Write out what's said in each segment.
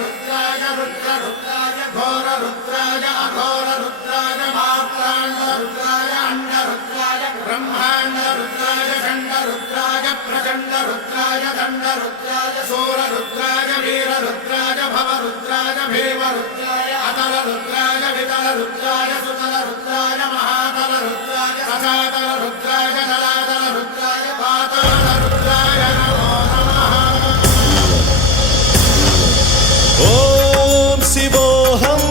रुद्राय रुद्राय घोर रुद्राय अघोर रुद्राय मात्राण्ड रुद्राय अंड रुद्राय ब्रह्मांड रुद्राय खंड रुद्राय प्रचंड रुद्राय दंड रुद्राय सूर रुद्राय वीर रुद्राय भव रुद्राय भीम रुद्राय अतल रुद्राय वितल रुद्राय सुतल रुद्राय महातल रुद्राय रसातल रुद्राय जलातल रुद्राय पाताल रुद्राय नमो नमः। ओम शिवोऽहं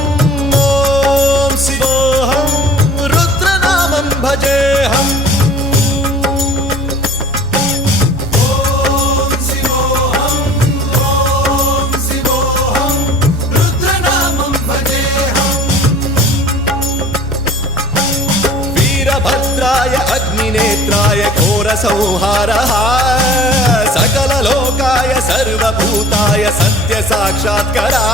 रुद्रनामं भजेऽहम्। वीरभद्राय अग्निनेत्राय घोरसंहारः सकललोकाय सर्वभूताय सत्यसाक्षात्करा।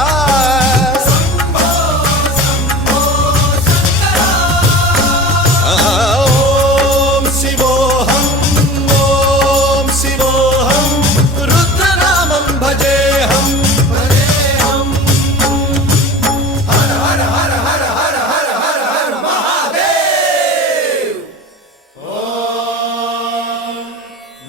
ॐ शिवोऽहं रुद्रनामं भजेऽहम्। हर हर हर हर हर हर हर हर महादेव।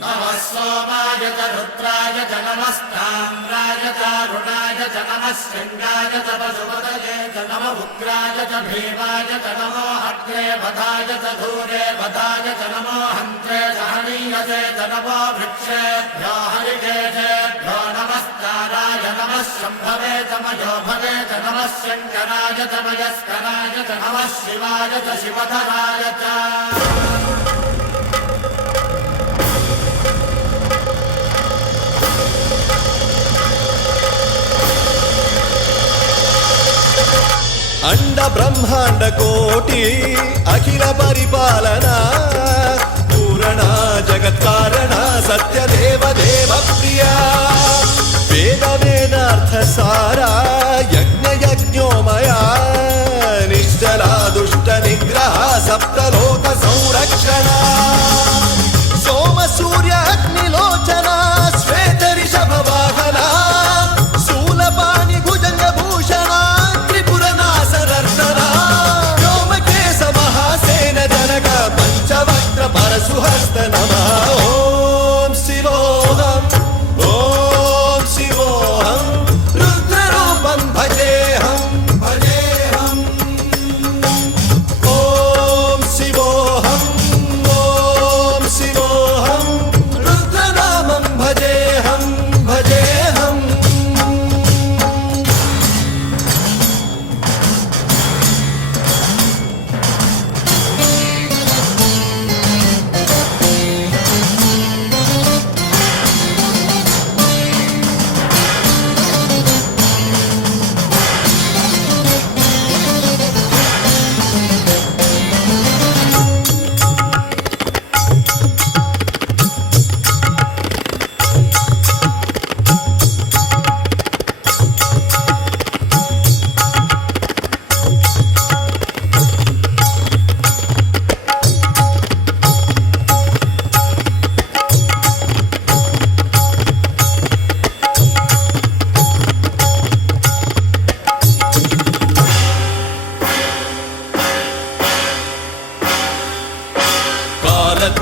नमः सोमाय च रुद्राय च नमस्ताम्राय च रुणाय च नमः शृङ्गाय च पशुपतये च नमः उग्राय च भीमाय च नमो अग्रे वधाय च धूरे वधाय च नमो हन्त्रे च हनीयसे च नमो वृक्षेभ्यो हरिकेशेभ्यो नमस्काराय नमः शम्भवे च मयोभवे च नमः शङ्कराय च मयस्कराय च नमः शिवाय च शिवधराय च। अंड ब्रह्मांड कोटि अखिल परिपालना पूरणा जगत्कारणा सत्यदेव देव प्रिया वेद वेदार्थ सारा यज्ञ यज्ञोमया निश्चला दुष्ट निग्रह सप्तलोक संरक्षणा सोम सूर्य अग्निलोचना श्वेत ऋषभ वाहना शूलपाणि भुजंग भूषणा पंचवक्त्र परशुहस्त नमः। ओम शिवोऽहं रुद्ररूपं भजेऽहम्। ओम शिवोऽहं रुद्रनामं भजेऽहम्।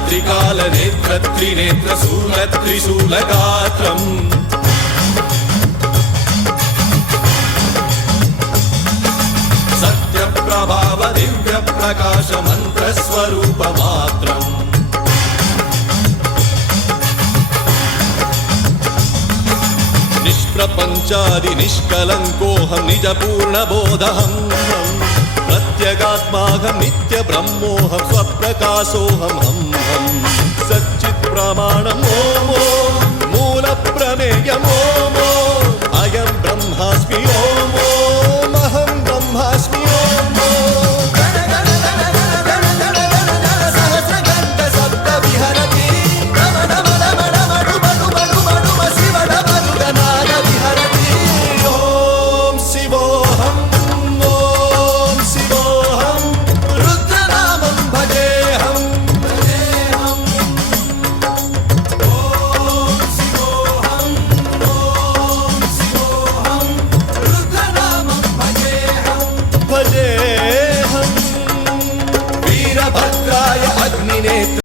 त्रिकाल नेत्र त्रिनेत्र शूल त्रिशूलगात्रम् सत्यप्रभाव दिव्य प्रकाश मंत्र स्वरूप मात्रम् निष्प्रपंचादि निष्कलंकोऽहं निज पूर्ण बोधहं प्रत्यगात्माहं नित्य ब्रह्मोऽहं स्वप्रकाशोऽहं सच्चित् प्रमाणम् ओम मूल प्रमेयम् ओम अयं ब्रह्मास्मि